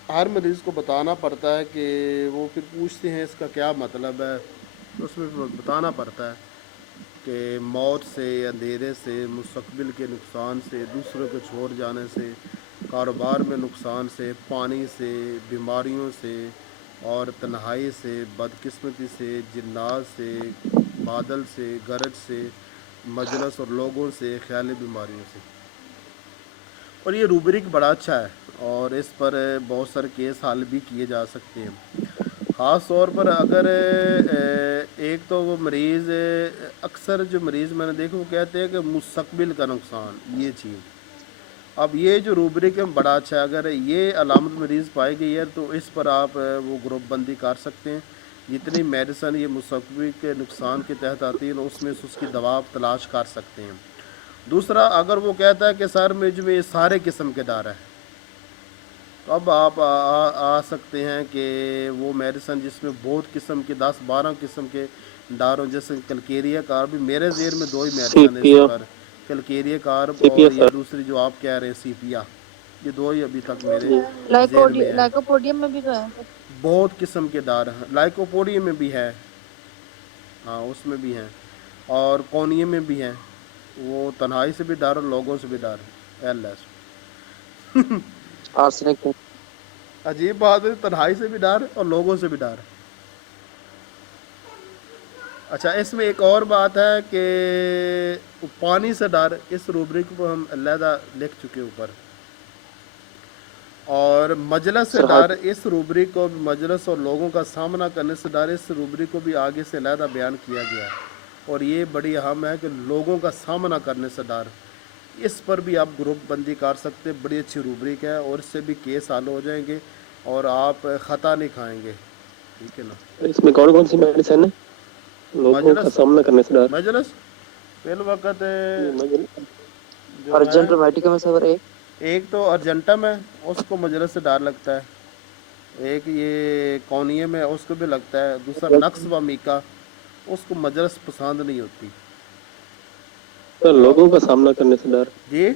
ہر مریض کو بتانا پڑتا ہے کہ وہ پھر پوچھتے ہیں اس کا کیا مطلب ہے, تو اس میں بتانا پڑتا ہے کہ موت سے, اندھیرے سے, مستقبل کے نقصان سے, دوسروں کو چھوڑ جانے سے, کاروبار میں نقصان سے, پانی سے, بیماریوں سے, اور تنہائی سے, بدقسمتی سے, جنات سے, بادل سے, گرج سے, مجلس اور لوگوں سے, خیالی بیماریوں سے. اور یہ روبرک بڑا اچھا ہے, اور اس پر بہت سارے کیس حل بھی کیے جا سکتے ہیں. خاص طور پر اگر ایک تو وہ مریض, اکثر جو مریض میں نے دیکھا وہ کہتے ہیں کہ مستقبل کا نقصان, یہ چیز. اب یہ جو روبرک ہے بڑا اچھا ہے, اگر یہ علامت مریض پائی گئی ہے تو اس پر آپ وہ گروپ بندی کر سکتے ہیں. جتنی میڈیسن یہ مستقبل کے نقصان کے تحت آتی ہے اس میں سے اس کی دوا آپ تلاش کر سکتے ہیں. دوسرا, اگر وہ کہتا ہے کہ سر مجھ میں سارے قسم کے ڈر ہے, تو اب آپ آ سکتے ہیں کہ وہ میڈیسن جس میں بہت قسم کے 10-12 قسم کے ڈر ہوں, جیسے کلکیریا کارب بھی میرے ذہن میں 2 ہی سی میڈیسن ہے پی اس ایف. پر, کلکیریا کارب سی پی اور ایف یہ سر. دوسری جو آپ کہہ رہے ہیں سیپیا, یہ 2 ہی ابھی تک میرے ذہن میں ہیں. لائکوپوڈیم میں بھی تو ہے سر. بہت قسم کے ڈر ہیں, لائکوپوڈیم میں بھی ہے, ہاں اس میں بھی ہیں, اور کونیم میں بھی ہیں. وہ تنہائی سے بھی ڈر اور لوگوں سے بھی ڈر, ایل ایس. آرسنک. عجیب بات ہے, تنہائی سے بھی ڈر اور لوگوں سے بھی ڈر. اچھا, اس میں ایک اور بات ہے کہ پانی سے ڈر, اس روبرک کو ہم علیحدہ لکھ چکے اوپر. اور مجلس سے سر ڈر, اس روبرک کو مجلس اور لوگوں کا سامنا کرنے سے ڈر, اس روبرک کو بھی آگے سے علیحدہ بیان کیا گیا ہے. اور یہ بڑی اہم ہے کہ لوگوں کا سامنا کرنے سے ڈر, اس پر بھی آپ گروپ بندی کر سکتے ہیں. بڑی اچھی روبرک ہے اور اس سے بھی کیس حل ہو جائیں گے اور آپ خطا نہیں کھائیں گے. ٹھیک ہے نا. اس میں کون کون سی میڈیسن ہے لوگوں کا مجلس سامنا کرنے سے ڈر؟ مجلس فی الوقت جو ہے ارجنٹ رومیٹیکا میں سر ایک تو ارجنٹم ہے, اس کو مجلس سے ڈر لگتا ہے. ایک یہ کونیم ہے, اس کو بھی لگتا ہے. دوسرا نقص و میکا, اس کو مجلس پسند نہیں ہوتی. لوگوں کا سامنا کرنے سے ڈر, جی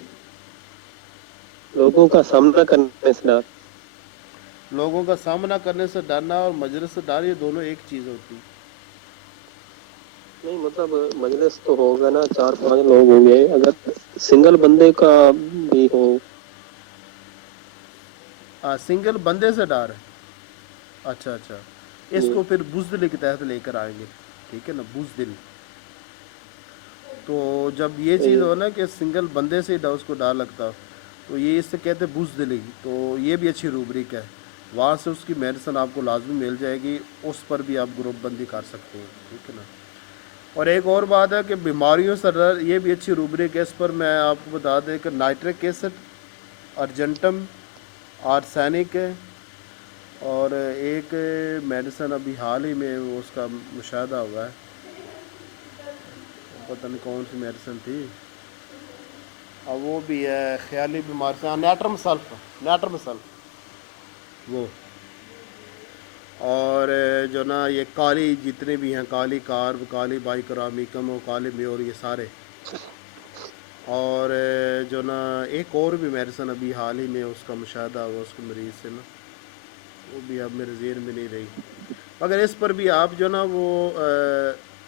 لوگوں کا سامنا کرنے سے ڈر. لوگوں کا سامنا کرنے سے ڈرنا اور مجلس سے ڈر, یہ دونوں ایک چیز ہوتی. نہیں مطلب مجلس تو ہوگا نا, 4-5 لوگ ہوں گے, اگر سنگل بندے کا بھی ہو. سنگل بندے سے ڈر ہے. اچھا اچھا, اس کو پھر بزدل کے تحت لے کر آئیں گے. ٹھیک ہے نا, بزدل. تو جب یہ چیز ہو نا کہ سنگل بندے سے اس کو ڈر لگتا, تو یہ اس سے کہتے ہیں بزدلی. تو یہ بھی اچھی روبرک ہے, وہاں سے اس کی میڈیسن آپ کو لازمی مل جائے گی. اس پر بھی آپ گروپ بندی کر سکتے ہیں. ٹھیک ہے نا. اور ایک اور بات ہے کہ بیماریوں سے ڈر, یہ بھی اچھی روبرک ہے. اس پر میں آپ کو بتا دیں کہ نائٹرک ایسڈ, ارجنٹم, آرسینک ہے, اور ایک میڈیسن ابھی حال ہی میں اس کا مشاہدہ ہوا ہے, پتہ نہیں کون سی میڈیسن تھی. اور وہ بھی ہے خیالی بیمار سے, نیٹرم سلف, نیٹرم سلف وہ. اور جو نا یہ کالی جتنے بھی ہیں, کالی کارب, کالی بائیکرامیکم, اور کالی میور, یہ سارے. اور جو نا ایک اور بھی میڈیسن ابھی حال ہی میں اس کا مشاہدہ ہوا اس کو مریض سے نا, وہ بھی اب میرے ذہن میں نہیں رہی. مگر اس پر بھی آپ جو نا وہ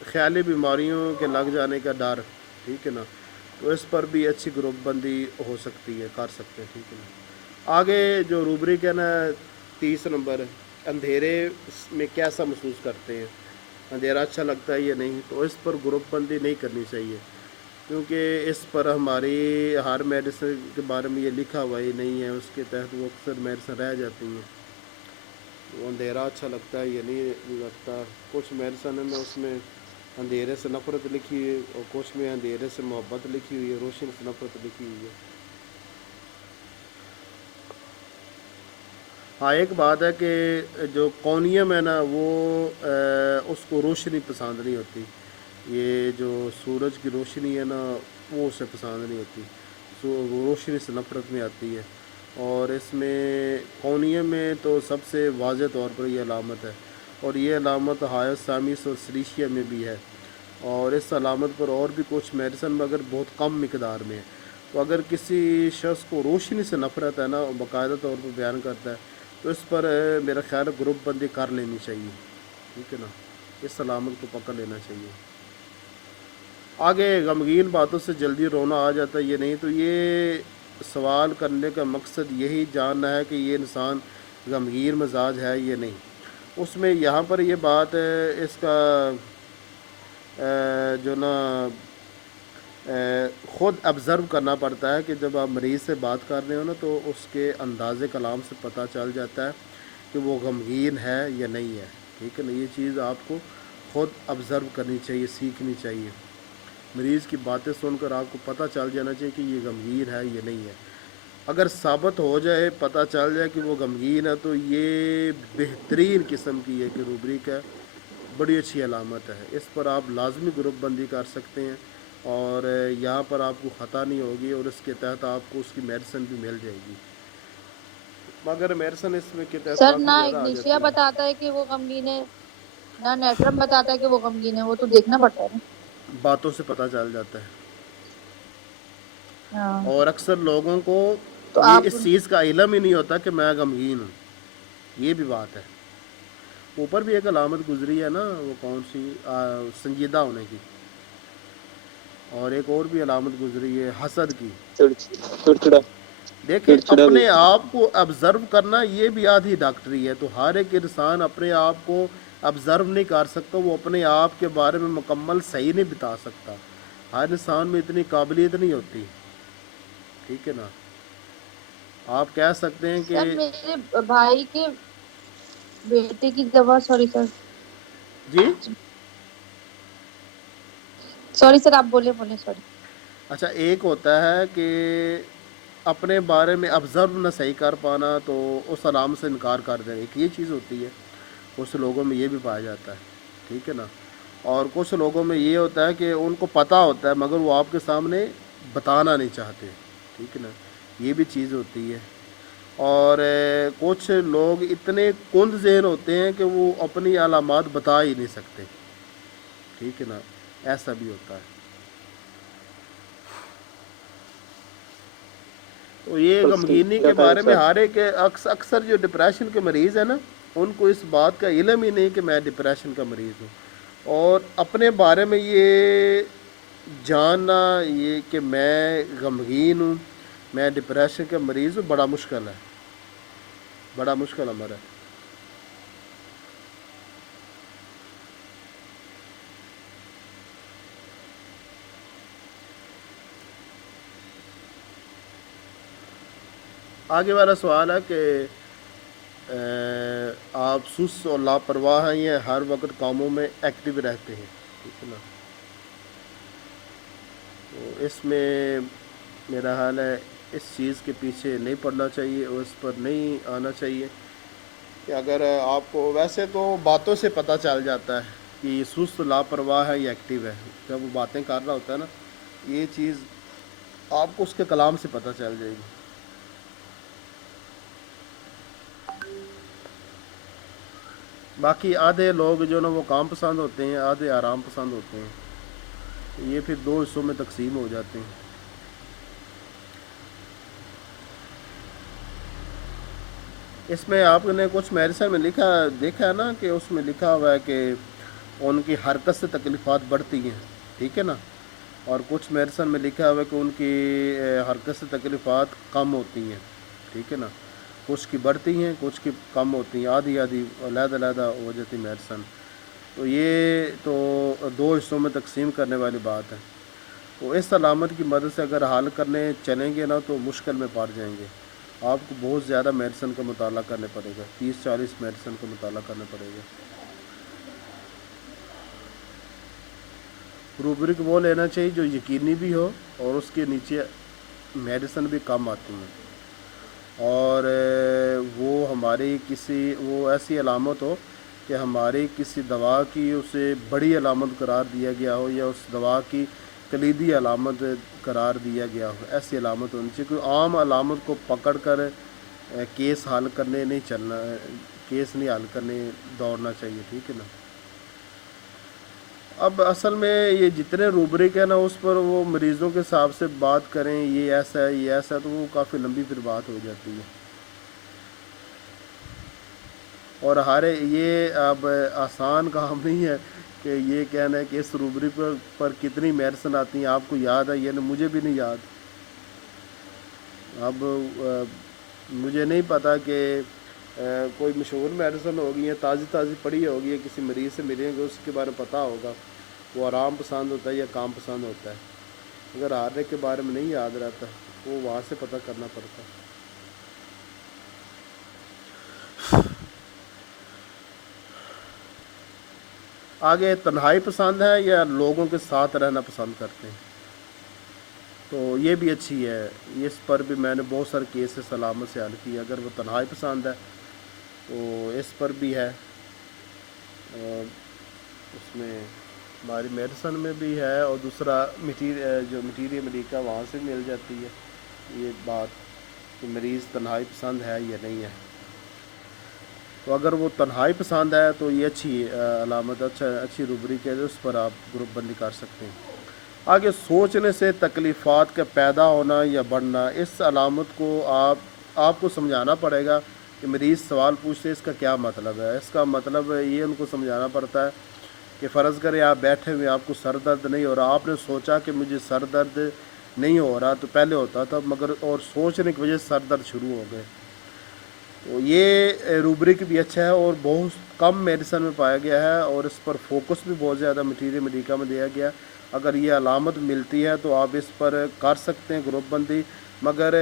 خیالی بیماریوں کے لگ جانے کا ڈر, ٹھیک ہے نا, تو اس پر بھی اچھی گروپ بندی ہو سکتی ہے, کر سکتے ہیں. ٹھیک ہے نا. آگے جو روبرک ہے نا 30 نمبر, اندھیرے میں کیسا محسوس کرتے ہیں, اندھیرا اچھا لگتا ہے یا نہیں. تو اس پر گروپ بندی نہیں کرنی چاہیے, کیونکہ اس پر ہماری ہر میڈیسن کے بارے میں یہ لکھا ہوا ہی نہیں ہے. اس کے تحت وہ اکثر میڈیسن رہ جاتی ہیں. وہ اندھیرا اچھا لگتا ہے یا نہیں لگتا. کچھ میڈیسن میں اس میں اندھیرے سے نفرت لکھی ہوئی ہے, اور کچھ میں اندھیرے سے محبت لکھی ہوئی ہے, روشنی سے نفرت لکھی ہوئی ہے. ہاں ایک بات ہے کہ جو کونیم ہے نا وہ اس کو روشنی پسند نہیں ہوتی. یہ جو سورج کی روشنی ہے نا وہ اسے پسند نہیں ہوتی, وہ روشنی سے نفرت میں آتی ہے. اور اس میں کونیم میں تو سب سے واضح طور پر یہ علامت ہے, اور یہ علامت ہائوسامس اور سلیشیا میں بھی ہے. اور اس علامت پر اور بھی کچھ میڈیسن مگر بہت کم مقدار میں ہے. تو اگر کسی شخص کو روشنی سے نفرت ہے نا, اور باقاعدہ طور پر بیان کرتا ہے, تو اس پر میرا خیال ہے گروپ بندی کر لینی چاہیے. ٹھیک ہے نا, اس علامت کو پکڑ لینا چاہیے. آگے غمگین باتوں سے جلدی رونا آ جاتا ہے یہ نہیں, تو یہ سوال کرنے کا مقصد یہی جاننا ہے کہ یہ انسان غمگین مزاج ہے یا نہیں. اس میں یہاں پر یہ بات اس کا جو نا خود آبزرو کرنا پڑتا ہے کہ جب آپ مریض سے بات کر رہے ہو نا, تو اس کے انداز کلام سے پتہ چل جاتا ہے کہ وہ غمگین ہے یا نہیں ہے. ٹھیک ہے نا, یہ چیز آپ کو خود آبزرو کرنی چاہیے, سیکھنی چاہیے. مریض کی باتیں سن کر آپ کو پتہ چل جانا چاہیے کہ یہ غمگین ہے یا نہیں ہے. اگر ثابت ہو جائے, پتہ چل جائے کہ وہ غمگین ہے, تو یہ بہترین قسم کی ایک روبرک ہے, بڑی اچھی علامت ہے. اس پر آپ لازمی گروپ بندی کر سکتے ہیں, اور یہاں پر آپ کو خطا نہیں ہوگی, اور اس کے تحت آپ کو اس کی میڈیسن بھی مل جائے گی. مگر میڈیسن اس میں کے تحت سر کافی نہ زیادہ آ اگنیشیا جاتی ہے. بتاتا ہے کہ وہ غمگین ہے, نہ نیٹرم بتاتا ہے کہ وہ غمگین ہے, وہ تو دیکھنا پڑتا ہے نا. باتوں سے پتہ چل جاتا ہے. ہاں اور اکثر لوگوں کو تو یہ آپ اس چیز کا علم ہی نہیں ہوتا کہ میں غمگین ہوں, یہ بھی بات ہے. اوپر بھی ایک علامت گزری ہے نا, وہ کون سی, سنجیدہ ہونے کی. اور ایک اور بھی علامت گزری ہے حسد کی. چڑچڑا دیکھیں چڑچڑا بھی. اپنے آپ کو آبزرو کرنا یہ بھی آدھی ڈاکٹری ہے. تو ہر ایک انسان اپنے آپ کو آبزرو نہیں کر سکتا, وہ اپنے آپ کے بارے میں مکمل صحیح نہیں بتا سکتا. ہر انسان میں اتنی قابلیت نہیں ہوتی. ٹھیک ہے نا. آپ کہہ سکتے ہیں کہ سر میرے بھائی کے بیٹے کی دوا, سوری سر, جی سوری سر, آپ بولے سوری. اچھا ایک ہوتا ہے کہ اپنے بارے میں آبزرو نہ صحیح کر پانا تو اس علامت سے انکار کر دینا، ایک یہ چیز ہوتی ہے، کچھ لوگوں میں یہ بھی پایا جاتا ہے، ٹھیک ہے نا. اور کچھ لوگوں میں یہ ہوتا ہے کہ ان کو پتہ ہوتا ہے مگر وہ آپ کے سامنے بتانا نہیں چاہتے، ٹھیک ہے نا، یہ بھی چیز ہوتی ہے. اور کچھ لوگ اتنے کند ذہن ہوتے ہیں کہ وہ اپنی علامات بتا ہی نہیں سکتے، ٹھیک ہے نا، ایسا بھی ہوتا ہے. تو یہ بس غمگینی کیا کے کہیں بارے میں سر؟ ہر ایک اکثر جو ڈپریشن کے مریض ہیں نا ان کو اس بات کا علم ہی نہیں کہ میں ڈپریشن کا مریض ہوں. اور اپنے بارے میں یہ جاننا یہ کہ میں غمگین ہوں، میں ڈپریشن کا مریض ہوں، بڑا مشکل ہے، بڑا مشکل امر ہے. آگے والا سوال ہے کہ آپ سست اور لاپرواہ ہیں یا ہر وقت کاموں میں ایکٹیو رہتے ہیں، ٹھیک ہے نا. تو اس میں میرا حال ہے اس چیز کے پیچھے نہیں پڑنا چاہیے اور اس پر نہیں آنا چاہیے کہ اگر آپ کو ویسے تو باتوں سے پتہ چل جاتا ہے کہ یہ سست لاپرواہ ہے یا ایکٹیو ہے. جب وہ باتیں کر رہا ہوتا ہے نا یہ چیز آپ کو اس کے کلام سے پتہ چل جائے گی. باقی آدھے لوگ جو نا وہ کام پسند ہوتے ہیں، آدھے آرام پسند ہوتے ہیں، یہ پھر دو حصوں میں تقسیم ہو جاتے ہیں. اس میں آپ نے کچھ میڈیسن میں دیکھا ہے نا کہ اس میں لکھا ہوا ہے کہ ان کی حرکت سے تکلیفات بڑھتی ہیں، ٹھیک ہے نا. اور کچھ میڈیسن میں لکھا ہوا ہے کہ ان کی حرکت سے تکلیفات کم ہوتی ہیں، ٹھیک ہے نا. کچھ کی بڑھتی ہیں کچھ کی کم ہوتی ہیں، آدھی علیحدہ علیحدہ ہو جاتی میڈیسن. تو یہ تو دو حصوں میں تقسیم کرنے والی بات ہے. تو اس علامت کی مدد سے اگر حل کرنے چلیں گے نا تو مشکل میں پڑ جائیں گے. آپ کو بہت زیادہ میڈیسن کا مطالعہ کرنے پڑے گا، 30-40 میڈیسن کا مطالعہ کرنا پڑے گا. روبرک وہ لینا چاہیے جو یقینی بھی ہو اور اس کے نیچے میڈیسن بھی کم آتی ہیں، اور وہ ایسی علامت ہو کہ ہماری کسی دوا کی اسے بڑی علامت قرار دیا گیا ہو یا اس دوا کی کلیدی علامت قرار دیا گیا ہو. ایسی علامت ہونی چاہیے. کوئی عام علامت کو پکڑ کر کیس حل کرنے نہیں چلنا، کیس نہیں حل کرنے دوڑنا چاہیے، ٹھیک ہے نا. اب اصل میں یہ جتنے روبرک ہے نا اس پر وہ مریضوں کے حساب سے بات کریں یہ ایسا ہے یہ ایسا ہے تو وہ کافی لمبی پھر بات ہو جاتی ہے. اور یہ اب آسان کام نہیں ہے کہ یہ کہنا ہے کہ اس روبرک پر کتنی میڈیسن آتی ہیں آپ کو یاد ہے، یہ مجھے بھی نہیں یاد. اب مجھے نہیں پتا کہ کوئی مشہور میڈیسن ہوگی یا تازی پڑی ہوگی یا کسی مریض سے ملیں گے اس کے بارے میں پتہ ہوگا وہ آرام پسند ہوتا ہے یا کام پسند ہوتا ہے. اگر ہارنے کے بارے میں نہیں یاد رہتا وہ وہاں سے پتہ کرنا پڑتا ہے. آگے تنہائی پسند ہے یا لوگوں کے ساتھ رہنا پسند کرتے ہیں، تو یہ بھی اچھی ہے. اس پر بھی میں نے بہت سارے کیسز علامت سے حل کی. اگر وہ تنہائی پسند ہے تو اس پر بھی ہے، اس میں ہماری میڈیسن میں بھی ہے اور دوسرا جو مٹیریل ملیکا وہاں سے مل جاتی ہے یہ بات کہ مریض تنہائی پسند ہے یا نہیں ہے. تو اگر وہ تنہائی پسند ہے تو یہ اچھی علامت اچھی روبرک ہے، اس پر آپ گروپ بندی کر سکتے ہیں. آگے سوچنے سے تکلیفات کا پیدا ہونا یا بڑھنا، اس علامت کو آپ کو سمجھانا پڑے گا کہ مریض سوال پوچھتے ہیں اس کا کیا مطلب ہے. اس کا مطلب یہ ان کو سمجھانا پڑتا ہے کہ فرض کریں آپ بیٹھے ہوئے آپ کو سر درد نہیں ہو رہا، آپ نے سوچا کہ مجھے سر درد نہیں ہو رہا تو پہلے ہوتا تھا مگر اور سوچنے کی وجہ سے سر درد شروع ہو گئے. تو یہ روبرک بھی اچھا ہے اور بہت کم میڈیسن میں پایا گیا ہے اور اس پر فوکس بھی بہت زیادہ مٹیریل ملیکا میں دیا گیا. اگر یہ علامت ملتی ہے تو آپ اس پر کر سکتے ہیں گروپ بندی. مگر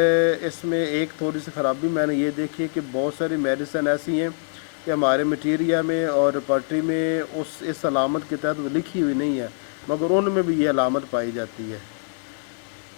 اس میں ایک تھوڑی سی خرابی میں نے یہ دیکھی ہے کہ بہت ساری میڈیسن ایسی ہیں کہ ہمارے مٹیریا میں اور ریپرٹری میں اس علامت کے تحت وہ لکھی ہوئی نہیں ہے مگر ان میں بھی یہ علامت پائی جاتی ہے.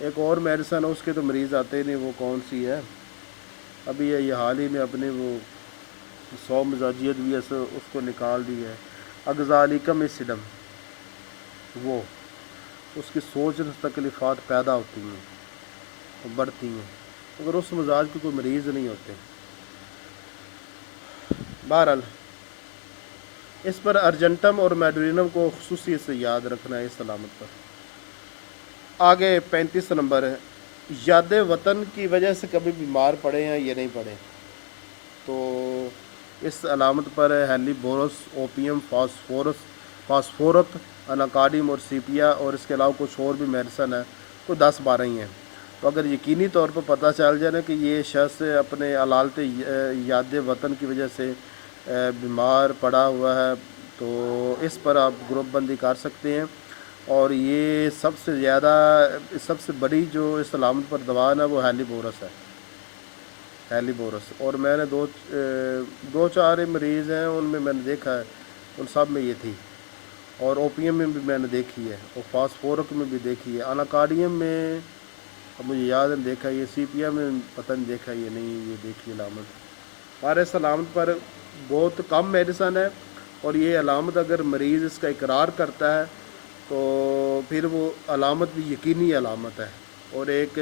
ایک اور میڈیسن ہے اس کے تو مریض آتے ہی نہیں, وہ کون سی ہے, ابھی یہ حال ہی میں اپنے وہ 100 مزاجیت بھی ایسے اس کو نکال دی ہے, اگزالیکم اسیڈم, وہ اس کی سوچ تکلیفات پیدا ہوتی ہیں, بڑھتی ہیں, مگر اس مزاج کے کوئی مریض نہیں ہوتے. بہرحال اس پر ارجنٹم اور میڈورینم کو خصوصیت سے یاد رکھنا ہے اس علامت پر. آگے 35 نمبر ہے, یاد وطن کی وجہ سے کبھی بیمار پڑے ہیں یا نہیں پڑے. تو اس علامت پر ہیلی بورس, اوپیم, فاسفورت, اناکارڈیم اور سیپیا, اور اس کے علاوہ کچھ اور بھی میڈیسن ہے, کوئی 10-12 ہی ہیں. تو اگر یقینی طور پر پتہ چل جائے نا کہ یہ شخص اپنے علالت یاد وطن کی وجہ سے بیمار پڑا ہوا ہے, تو اس پر آپ گروپ بندی کر سکتے ہیں. اور یہ سب سے بڑی جو اس علامت پر دوا ہے وہ ہیلی بورس ہے, ہیلی بورس. اور میں نے 2-4 مریض ہیں ان میں نے دیکھا ہے, ان سب میں یہ تھی. اور اوپیم میں بھی میں نے دیکھی ہے, اور فاسفورک میں بھی دیکھی ہے, اناکارڈیم میں اب مجھے یاد نہیں دیکھا, یہ سیپیا میں پتہ نہیں دیکھا یہ نہیں, یہ دیکھی علامت. ہمارے اس علامت پر بہت کم میڈیسن ہے, اور یہ علامت اگر مریض اس کا اقرار کرتا ہے تو پھر وہ علامت بھی یقینی علامت ہے, اور ایک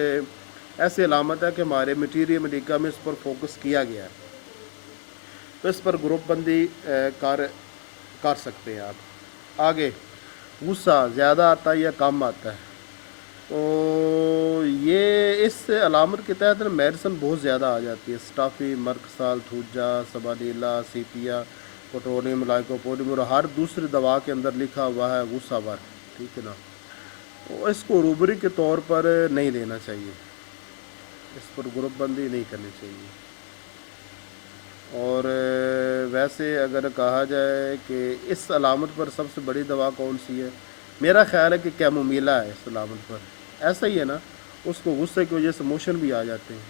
ایسی علامت ہے کہ ہمارے میٹیریل میڈیکا میں اس پر فوکس کیا گیا ہے. تو اس پر گروپ بندی کر سکتے ہیں آپ. آگے غصہ زیادہ آتا ہے یا کم آتا ہے. تو یہ اس علامت کے تحت میڈیسن بہت زیادہ آ جاتی ہے, اسٹافی, مرکسال, تھوجا, سباڈیلا, سیپیا, پوٹونیم, لائکوپوڈیم, اور ہر دوسری دوا کے اندر لکھا ہوا ہے غصہ ور, ٹھیک ہے نا. تو اس کو روبری کے طور پر نہیں لینا چاہیے, اس پر گروپ بندی نہیں کرنی چاہیے. اور ویسے اگر کہا جائے کہ اس علامت پر سب سے بڑی دوا کون سی ہے, میرا خیال ہے کہ کیمومیلا ہے اس علامت پر. ایسا ہی ہے نا, اس کو غصے کی وجہ سے موشن بھی آ جاتے ہیں.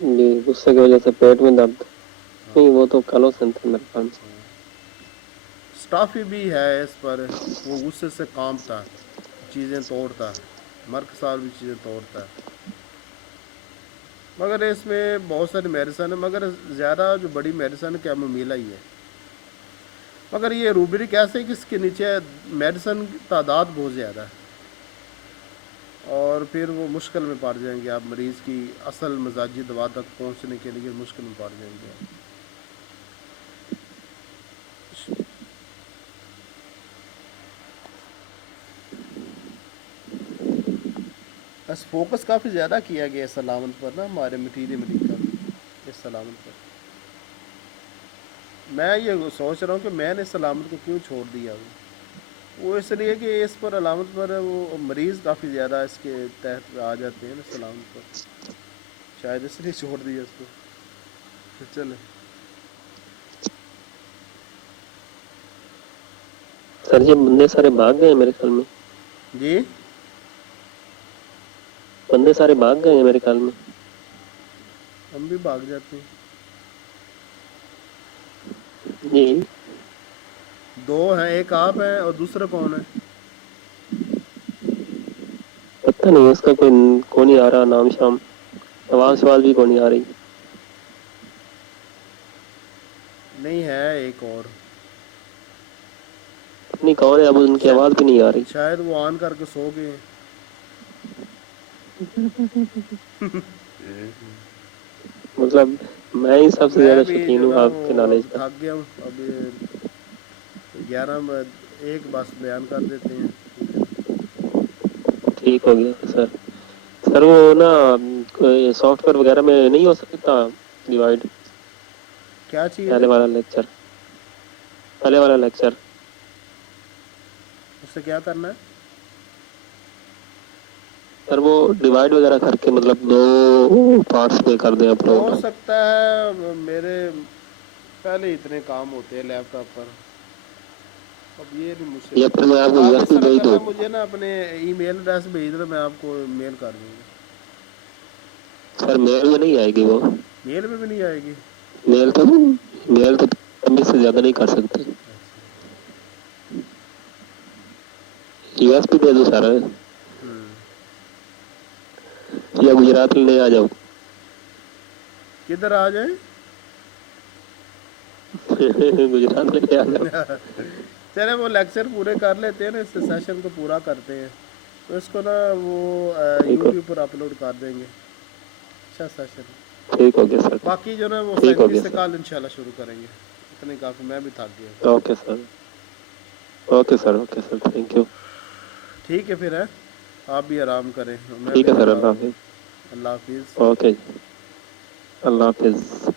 جی, غصے کی وجہ سے پیٹ میں درد, نہیں وہ تو کالوسن تھا میرے خیال میں. اسٹافی بھی ہے اس پر, وہ غصے سے کانپتا, چیزیں توڑتا, مرکسال بھی چیزیں توڑتا ہے. مگر اس میں بہت ساری میڈیسن ہے, مگر زیادہ جو بڑی میڈیسن ہے کیمومیلا ہی ہے. مگر یہ روبری کیسے کہ اس کے نیچے میڈیسن کی تعداد بہت زیادہ ہے, اور پھر وہ مشکل میں پڑ جائیں گے آپ, مریض کی اصل مزاجی دوا تک پہنچنے کے لیے مشکل میں پڑ جائیں گے آپ. بس فوکس کافی زیادہ کیا گیا اس علامت پر نا ہمارے میٹیریل میڈیکا میں, اس علامت پر. میں یہ سوچ رہا ہوں کہ میں نے اس علامت کو کیوں چھوڑ دیا. وہ اس لیے کہ اس پر علامت پر وہ مریض کافی زیادہ اس کے تحت آ جاتے ہیں نا اس علامت پر, شاید اس لیے چھوڑ دیا اس کو. چلے سر یہ بندے سارے بھاگ گئے ہیں میرے خیال میں, جی, بندے سارے بھاگ گئے ہیں میرے خیال میں. ہم بھی بھاگ جاتے ہیں. جی, 2 ہیں, ایک آپ ہیں اور دوسرا کون ہے. پتہ نہیں اس کا کون نہیں آ رہا نام شام, آواز سوال بھی کون نہیں آ رہی. نہیں ہے ایک اور, نہیں کون ہے, اب ان کی آواز بھی نہیں آ رہی. شاید وہ آن کر کے سو گئے ہیں. مطلب میں ہی سب سے میں زیادہ بھی شوقین جو ہوں نا آپ کے وہ اب نالج کا. تھک گیا ہوں, اب 11 بس بیان کر دیتے ہیں, ٹھیک ہے نا. ٹھیک ہو گیا سر. سر وہ نا سافٹ ویئر وغیرہ میں نہیں ہو سکتا ڈیوائڈ, کیا چیز ہے, پہلے والا لیکچر, پہلے والا لیکچر. اس سے کیا کرنا ہے. سر وہ ڈیوائڈ وغیرہ کر کے مطلب 2 پارٹس میں کر دیں ہو اپلوڈ. سکتا ہے, میرے پہلے اتنے کام ہوتے ہیں لیپ ٹاپ پر, اب یہ نہیں مجھ سے. یا پھر میں آپ کو آپ یو ایس اس بی طرح بھیج کرنا, دوں. مجھے نا اپنے ای میل ایڈریس بھیج دو, میں آپ کو میل کر دوں گا. سر میل میں نہیں آئے گی وہ, میل میں بھی نہیں آئے گی. میل تو سے زیادہ نہیں کر سکتے. US بھی دے دو سارا یا گجرات لے آ جاؤ. کدھر آ جائیں؟ گجرات لے آ جاؤ. چلے وہ لیکچر پورے کر لیتے ہیں نا، اس سیشن کو پورا کرتے ہیں تو اس کو نا وہ ٹھیک ہو یوٹیوب پر اپلوڈ کر دیں گے. اچھا سیشن. ٹھیک ہو گیا سر. باقی جو نا وہ ٹھیک ہو 37 گیا سے سر. کال انشاءاللہ شروع کریں گے. اتنے کافی، میں بھی تھک گیا. Okay sir. Okay sir. Okay sir. Thank you. ٹھیک ہے پھر ہے، آپ بھی آرام کریں، میں ٹھیک بھی ہے سر. تھوڑا اللہ حافظ. اللہ حافظ. اوکے. اللہ حافظ.